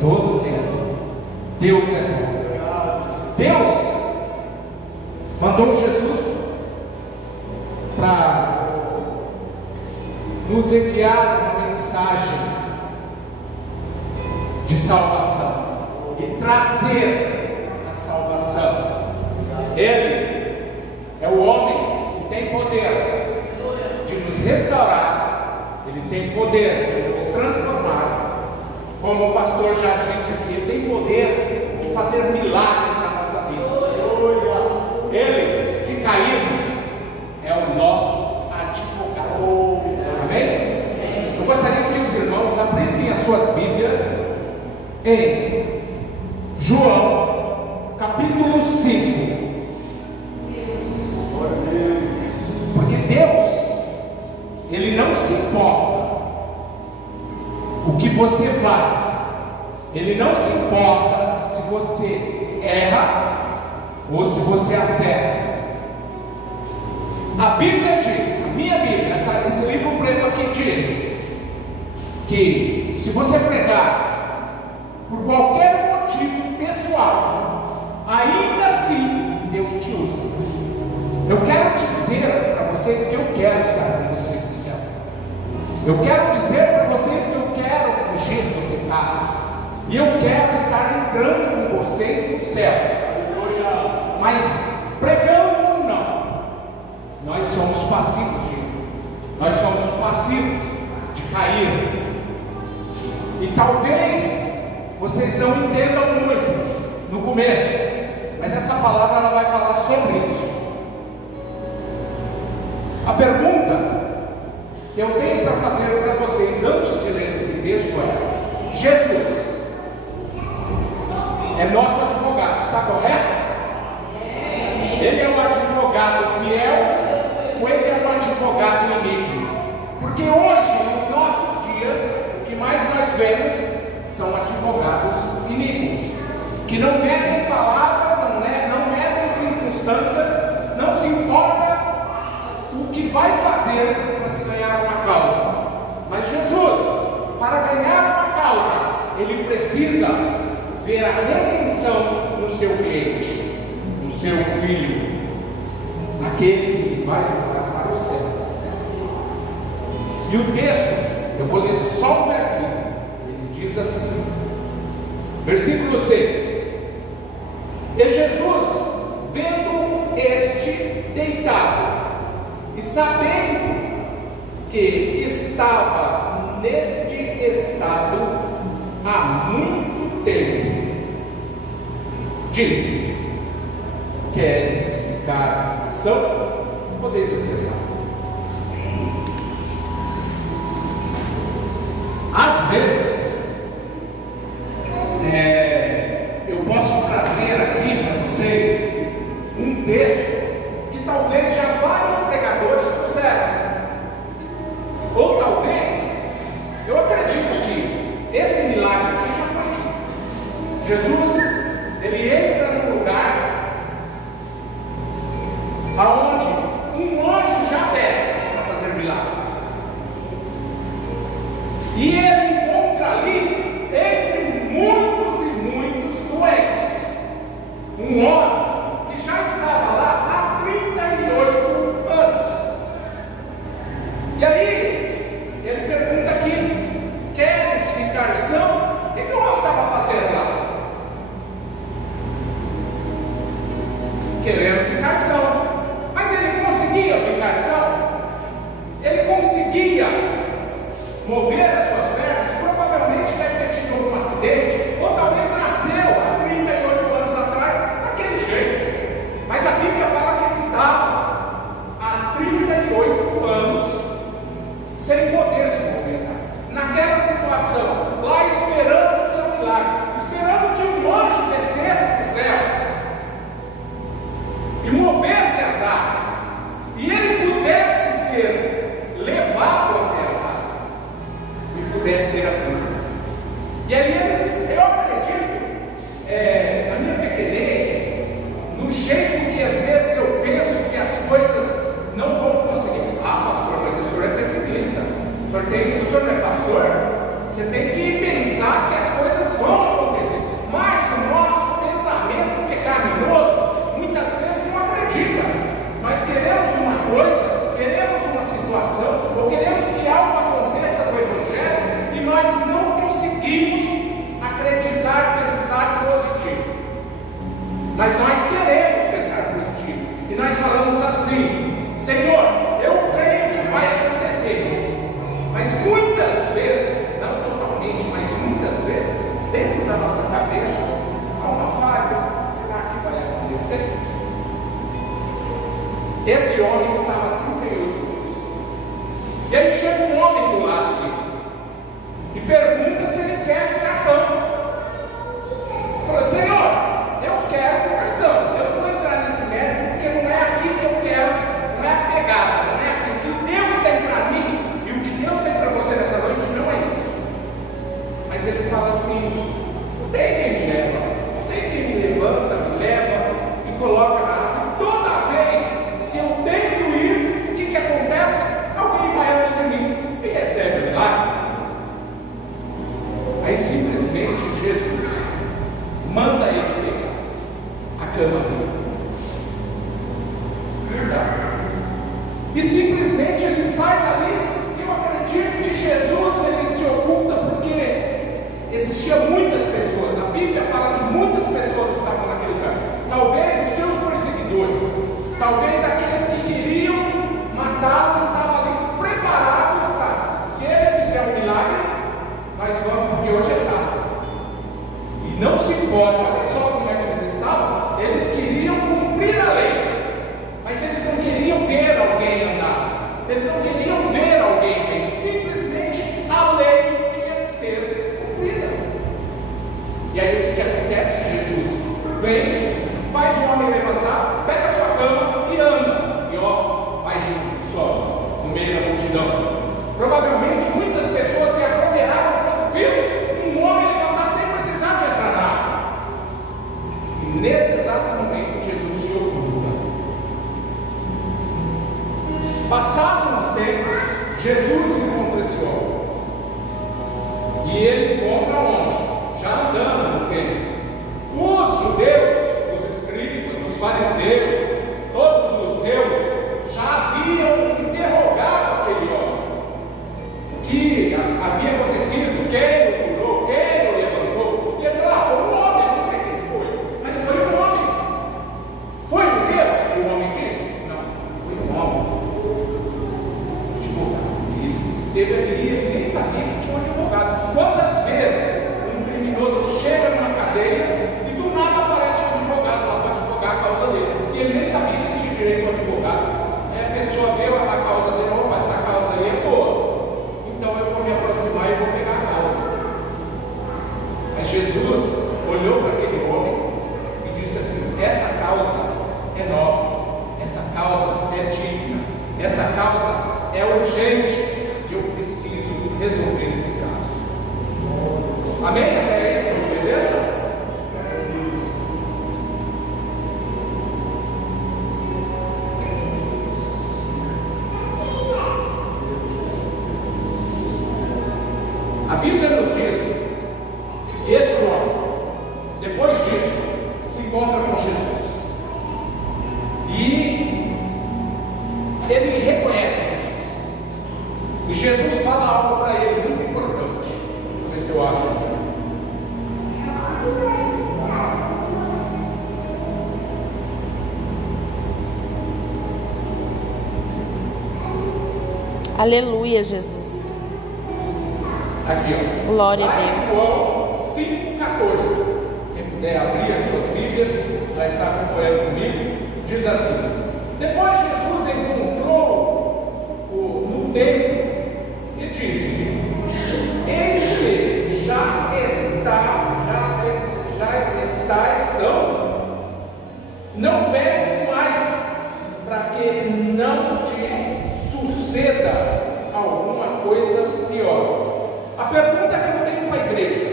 todo tempo. Deus é bom. Deus mandou Jesus para nos enviar uma mensagem de salvação e trazer a salvação. Ele é o homem que tem poder de nos restaurar, ele tem poder de nos transformar, como o pastor já disse aqui, ele tem poder de fazer milagres na nossa vida. Ele, se cairmos, é o nosso advogado. Amém? Eu gostaria que os irmãos abrissem as suas Bíblias em João capítulo 5. Porque Deus, Ele não se importa o que você faz, Ele não se importa se você erra ou se você acerta. A Bíblia diz, a minha Bíblia, esse livro preto aqui diz que se você pregar por qualquer motivo pessoal, ainda assim Deus te usa. Eu quero dizer para vocês que eu quero estar com vocês no céu. Eu quero dizer para vocês que eu quero fugir do pecado, e eu quero estar entrando com vocês no céu. Mas pregando ou não, nós somos passivos nós somos passivos de cair. E talvez vocês não entendam muito no começo, mas essa palavra ela vai falar sobre isso. A pergunta que eu tenho para fazer para vocês antes de ler esse texto é: Jesus é nosso advogado, está correto? Ele é um advogado fiel ou ele é um advogado inimigo? Porque hoje, nos nossos dias, o que mais nós vemos são advogados inimigos, que não medem palavras, não medem circunstâncias, não se importa o que vai fazer para se ganhar uma causa. Mas Jesus, para ganhar uma causa, ele precisa ver a redenção no seu cliente, no seu filho, aquele que vai levar para o céu. E o texto, eu vou ler só um versículo. Ele diz assim, versículo 6: E Jesus, vendo este deitado e sabendo que estava neste estado há muito tempo, disse: Queres ficar são? Podeis acertar. Às vezes, eu posso trazer aqui para vocês um texto que talvez já vários pregadores trouxeram, ou talvez, eu acredito que esse milagre aqui já foi dito. Jesus, ele entra num lugar aonde um anjo já desce para fazer milagre, e ele encontra ali, entre muitos e muitos doentes, um homem que já estava lá há 38 anos. E aí ele pergunta aqui: queres ficar são? O que o homem estava fazendo lá? Querendo ficar são. Mas ele conseguia ficar são? Ele conseguia mover as suas pernas? Provavelmente deve ter tido um acidente, ou talvez nasceu há 38 anos atrás daquele jeito. Mas a Bíblia fala que ele estava há 38 anos sem poder se movimentar, naquela situação, lá esperando o seu milagre, esperando que um anjo descesse do céu e movesse as águas, e ele pudesse ser levado até as águas e pudesse ter a cura. E ali eu acredito, na minha pequenez, no jeito que às vezes eu penso que as coisas não vão conseguir. Ah, pastor, mas o senhor é pessimista. O senhor não é pastor? Você tem que pensar que as coisas vão Mas nós queremos pensar positivo. E nós falamos assim: Senhor, eu creio que vai acontecer. Mas muitas vezes, não totalmente, mas muitas vezes, dentro da nossa cabeça, há uma falha. Será que vai acontecer? Esse homem estava há 38 anos. E aí chega um homem do lado dele e pergunta se ele quer ficar são. Ele falou: Senhor, eu quero ficar são. Eu não vou entrar nesse mérito porque não é aqui que eu quero, não é a pegada, não é aquilo que Deus tem para mim e o que Deus tem para você nessa noite não é isso. Mas ele fala assim: não tem quem me leva, não tem quem me levanta, me leva e coloca na água. Toda vez que eu tento ir, o que acontece? Alguém vai antes de mim e recebe o milagre. Aí simplesmente Jesus manda ele pegar a cama dele. E simplesmente ele sai dali. Eu acredito que Jesus ele se oculta porque existiam muitas pessoas. A Bíblia fala que muitas pessoas estavam naquele lugar. Talvez os seus perseguidores, talvez aqueles que queriam matá-lo estavam ali preparados para, se ele fizer um milagre, nós vamos, porque hoje é sábado. E não se pode, olha só como é que eles estavam. Eles queriam cumprir a lei, mas eles não queriam ver alguém andar, eles não queriam ver alguém bem. Simplesmente a lei tinha que ser cumprida. E aí o que acontece? Jesus vem, faz o homem levantar, pega a sua cama e anda. E ó, vai junto, só, no meio da multidão. Provavelmente muitas pessoas se aglomeraram quando viram um homem levantar sem precisar de entrar na água. E nesse exato momento Jesus se oculta. Passados uns tempos, Jesus encontra esse homem. E ele encontra onde? Já andando no templo. Os judeus, os escribas, os fariseus, todos os zeus já haviam interrogado aquele homem. O que havia acontecido, quem o curou, quem o levantou. E ele falou: foi um homem, eu não sei quem foi, mas foi um homem. Foi de Deus, o homem disse? Não, foi um homem. Advogado. Ele esteve ali, ele nem sabia que tinha um advogado. Quantas vezes um criminoso chega numa cadeia e do nada aparece um advogado lá para advogar a causa dele? E ele nem sabia que ele tinha direito ao advogado. Aí a pessoa vê a causa dele: opa, essa causa aí é boa. Então eu vou me aproximar e vou pegar a causa. Mas Jesus olhou para aquele homem e disse assim: essa causa é nova, essa causa é digna, essa causa é urgente e eu preciso resolver esse caso. Amém? Até aí estão entendendo? A Bíblia nos diz que este homem, depois disso, se encontra com Jesus. E ele reconhece Jesus. E Jesus fala algo para ele muito importante. Vamos ver se eu acho aqui. Aleluia, Jesus. Aqui, ó. Glória a Lá em Deus. João 5,14. Quem puder abrir as suas Bíblias, já está acompanhando comigo. Diz assim: depois Jesus encontrou no templo e disse: eis que já estás são, não peques mais, para que não te suceda alguma coisa pior. A pergunta que eu tenho para a igreja: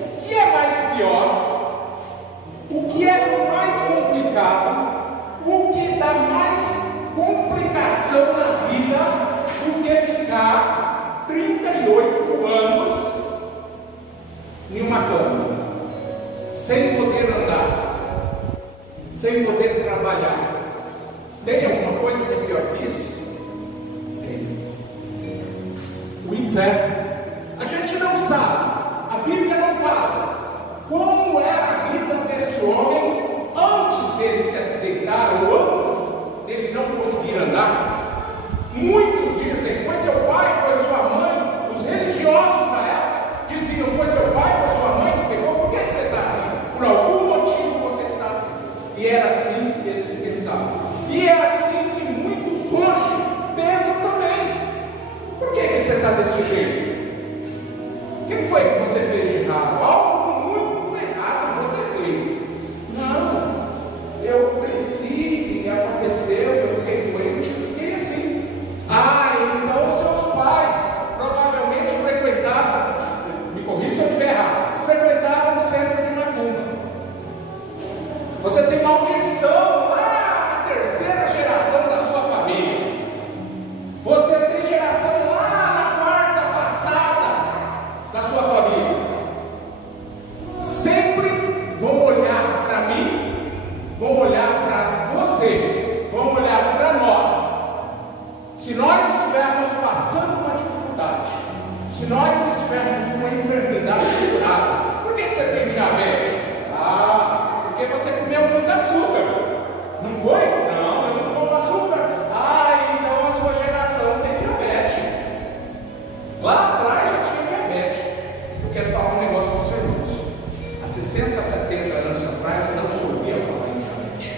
o que é mais pior? O que é mais complicado? O que dá mais complicação na vida do que ficar 38 anos em uma cama, sem poder andar, sem poder trabalhar? Tem alguma coisa que é pior que isso? Tem. O inferno. A gente não sabe, a Bíblia não fala como era a vida desse homem antes antes dele se acidentar ou antes dele não conseguir andar, muitos dizem: foi seu pai, foi sua mãe. Os religiosos da época diziam: foi seu pai, foi sua mãe que pegou. Por que você está assim? Por algum motivo você está assim. E era assim que eles pensavam. E é assim que muitos hoje pensam também. Por que você está desse jeito? O que foi que você fez de errado? Algo muito errado você fez. Não, eu cresci e aconteceu, eu fiquei doente, fiquei assim. Então seus pais provavelmente frequentaram, me corrija se eu estiver errado, frequentaram um centro de macumba. Você tem maldição lá na terceira geração da sua família. Você tem geração lá na quarta passada da sua família. Sempre vão olhar para mim, vão olhar para você, vão olhar para nós. Se nós estivermos passando uma dificuldade, se nós estivermos com uma enfermidade curada, por que você tem diabetes? Porque você comeu muito açúcar. Não foi? Não, eu não como açúcar. Então a sua geração tem diabetes. Lá atrás já tinha diabetes. Eu quero falar um negócio com os irmãos. Há 60, 70 anos atrás não se ouvia falar em diabetes.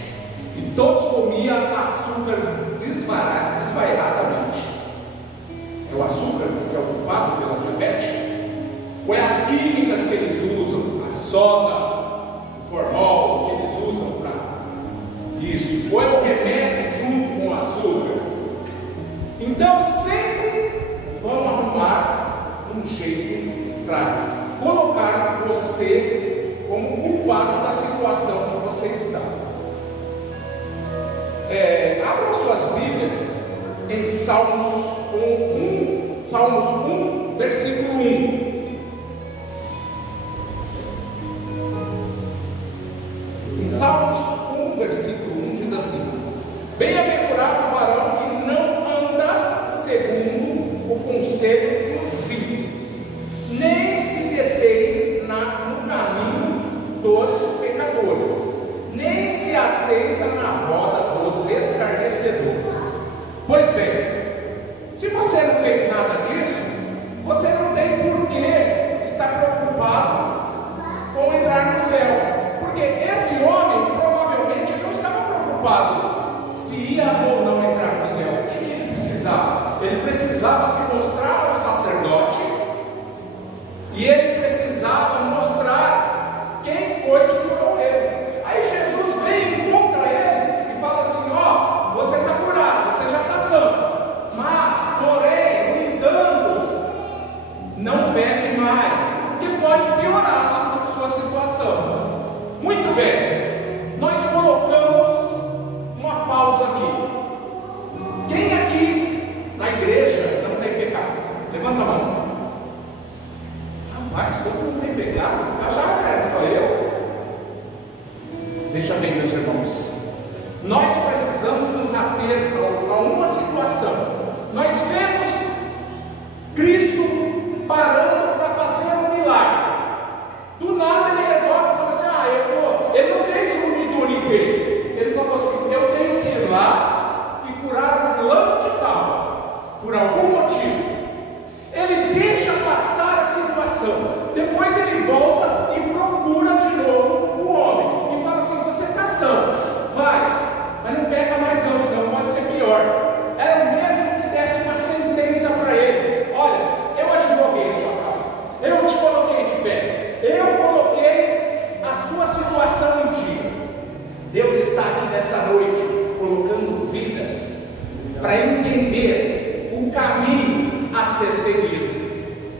E todos comiam açúcar desvairadamente. É o açúcar que é o culpado pela diabetes? Ou é as químicas que eles usam? A soda, formol que eles usam para isso, ou é o remédio junto com o açúcar. Então sempre vão arrumar um jeito para colocar você como culpado da situação que você está. Abram suas Bíblias em Salmos 1, versículo 1. Salmos 1, versículo 1 diz assim: bem-aventurado o varão que não anda segundo o conselho dos ímpios, nem se detém no caminho dos pecadores, nem se assenta na roda dos escarnecedores. Pois bem, se você não fez nada disso, você não tem por que estar preocupado com entrar no céu. Porque esse homem provavelmente não estava preocupado se ia ou não entrar no céu. O que ele precisava? Ele precisava se mostrar ao sacerdote e ele precisava mostrar quem foi que curou ele. Aí Jesus vem contra ele e fala assim: você está curado, você já está santo, mas porém, no entanto, não pegue mais, porque pode piorar a sua situação. Muito bem, nós colocamos uma pausa aqui. Quem aqui na igreja não tem pecado? Levanta a mão. Rapaz, todo mundo tem pecado? Já era só eu? Veja bem, meus irmãos, nós precisamos nos ater a uma situação. Nós vemos Cristo parando para fazer um milagre. Do nada ele resolve falar assim: ele não fez um unidonité. Ele falou assim: eu tenho que ir lá e curar o fulano de tal, por algum motivo. Ele deixa passar a situação, depois ele volta e procura de novo o homem e fala assim: você está são, vai, mas não peca mais não, senão pode ser pior. Era o mesmo que desse uma sentença para ele: olha, eu advoguei a sua causa, eu te coloquei de pé, eu coloquei a sua situação em dia. Deus está aqui nesta noite colocando vidas para entender o caminho a ser seguido.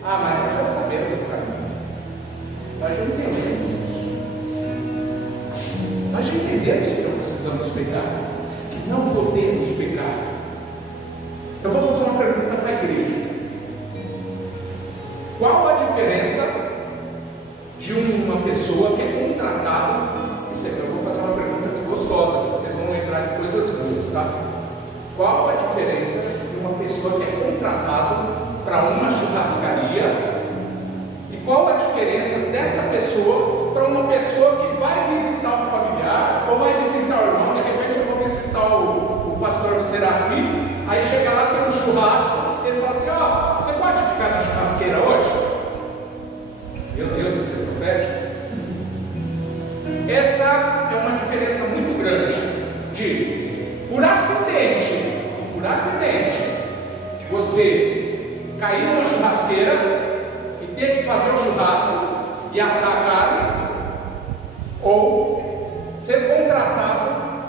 Mas nós já sabemos o caminho, nós já entendemos isso, nós já entendemos que não precisamos pecar, que não podemos pecar. Eu vou fazer uma pergunta para a igreja: qual a diferença de uma pessoa que é contratada? Eu vou fazer uma pergunta gostosa, vocês vão lembrar de coisas boas, tá? Qual a diferença de uma pessoa que é contratada para uma churrascaria e qual a diferença dessa pessoa para uma pessoa que vai visitar um familiar ou vai visitar filho, aí chega lá, tem um churrasco, ele fala assim: ó, você pode ficar na churrasqueira hoje? Meu Deus, isso é profético. Essa é uma diferença muito grande de, por acidente, você cair numa churrasqueira e ter que fazer um churrasco e assar a carne, ou ser contratado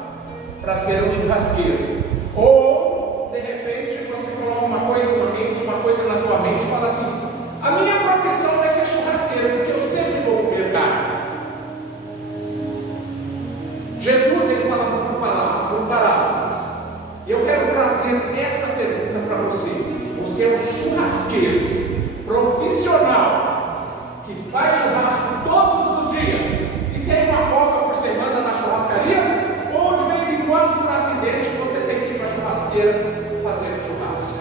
para ser um churrasqueiro, ou de repente você coloca uma coisa na sua mente e fala assim: a minha profissão vai ser churrasqueiro, porque eu sempre vou comer carne. Jesus, ele falava por parábolas. Eu quero trazer essa pergunta para você. Você é um churrasqueiro profissional que faz churrasco todos os dias e tem uma folga por semana na churrascaria, ou de vez em quando, por acidente, você tem que ir para a churrasqueira fazer churrasco?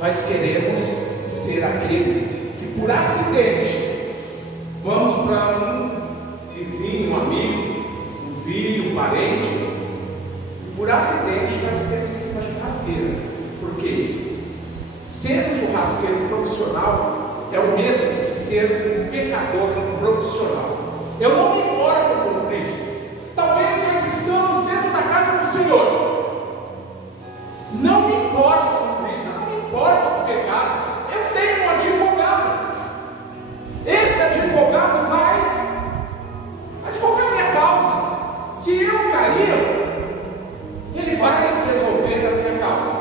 Nós queremos ser aquele que, por acidente, vamos para um vizinho, um amigo, um filho, um parente. Por acidente, nós temos que ir para a churrasqueira. Por quê? Ser um churrasqueiro profissional é o mesmo que ser um pecador profissional. Eu não me importo com Cristo. Talvez nós estamos dentro da casa do Senhor. Não me importo com Cristo, não me importo com o pecado. Eu tenho um advogado. Esse advogado vai advogar minha causa. Se eu cair, ele vai resolver a minha causa.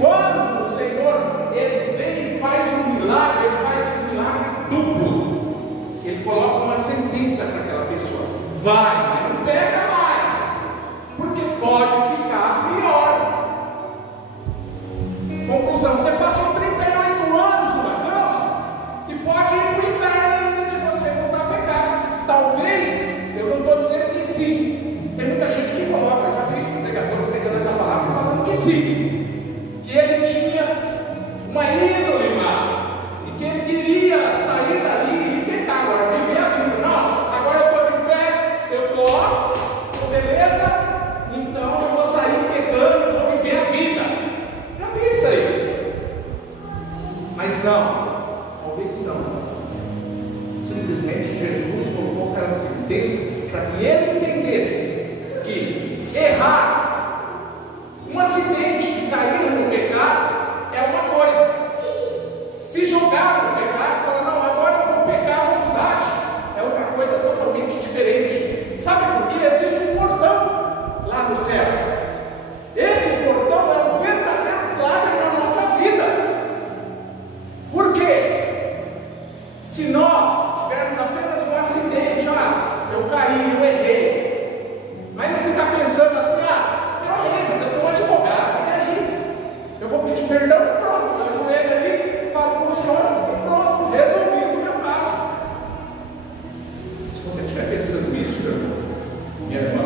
Quando o Senhor, ele vem e faz um milagre, ele faz um milagre duplo. Ele coloca uma sentença para aquela pessoa: vai, mas não pega mais, porque pode ficar pior. Conclusão: você passou 38 anos numa cama e pode ir para o inferno ainda se você voltar a pecar. Talvez, eu não estou dizendo que sim. Tem muita gente que coloca, já vi um pregador pregando essa palavra falando que sim, que ele tinha uma índole lá e que ele queria sair dali e pecar, agora viver a vida. Não, agora eu estou de pé, eu estou, beleza, então eu vou sair pecando e vou viver a vida. Já vi isso aí. Mas não, talvez não. Simplesmente Jesus colocou aquela sentença para que ele entendesse que errar, um acidente de cair no pecado é uma coisa. Se jogar no pecado, falar: não, agora eu vou pecar à vontade, é outra coisa totalmente diferente. Sabe por quê? Existe um portão lá no céu. Esse portão é um verdadeiro milagre na nossa vida. Por quê? Se nós tivermos apenas um acidente, eu caí, eu errei, mas não ficar pensando assim: eu errei, mas eu tenho um advogado, e aí? Eu vou pedir perdão e pronto, eu ajoelho ali, falo com o Senhor e pronto, resolvido o meu caso. Se você estiver pensando isso, meu irmão, minha irmã,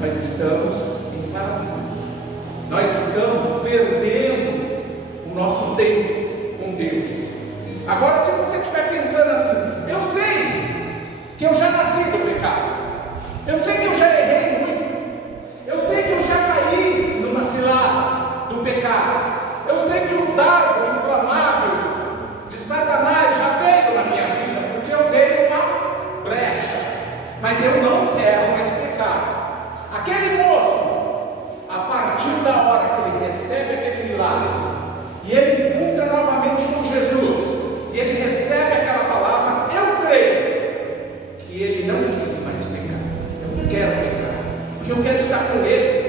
nós estamos em parafuso, nós estamos perdendo o nosso tempo com Deus. Agora, se você estiver pensando assim: eu sei que eu já nasci do pecado, eu sei que eu já errei muito, eu sei que eu já caí numa cilada do pecado, eu sei que o dardo inflamável de Satanás já veio na minha vida, porque eu dei uma brecha, mas eu não quero mais pecar. Aquele moço, a partir da hora que ele recebe aquele milagre e ele encontra novamente com Jesus, e ele recebe aquela palavra: eu creio, que ele não quis mais pecar. Eu não quero pecar, porque eu quero estar com ele.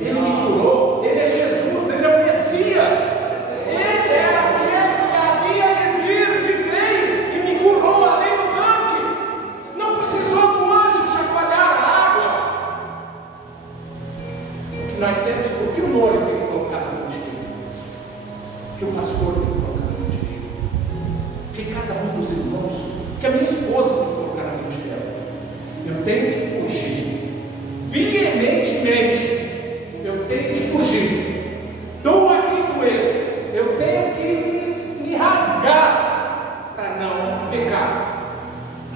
Ele me curou, ele é Jesus, ele é o Messias, ele era aquele que havia de vir, que veio e me curou além do tanque. Não precisou do anjo chacoalhar a água. O que nós temos, o que o noivo tem que colocar na mão de Deus, o que o pastor tem que colocar na mão de Deus, o que cada um dos irmãos, o que a minha esposa tem que colocar na mente dela. Eu tenho que fugir veementemente. Eu tenho que fugir. Doa quem doer. Eu tenho que me rasgar para não pecar,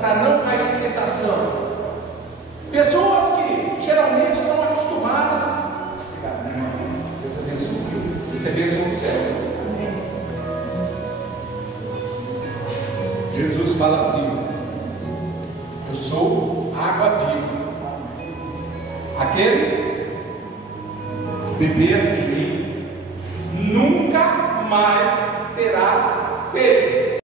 para não cair em tentação. Pessoas que geralmente Jesus fala assim: eu sou água viva. Aquele que beber de mim nunca mais terá sede.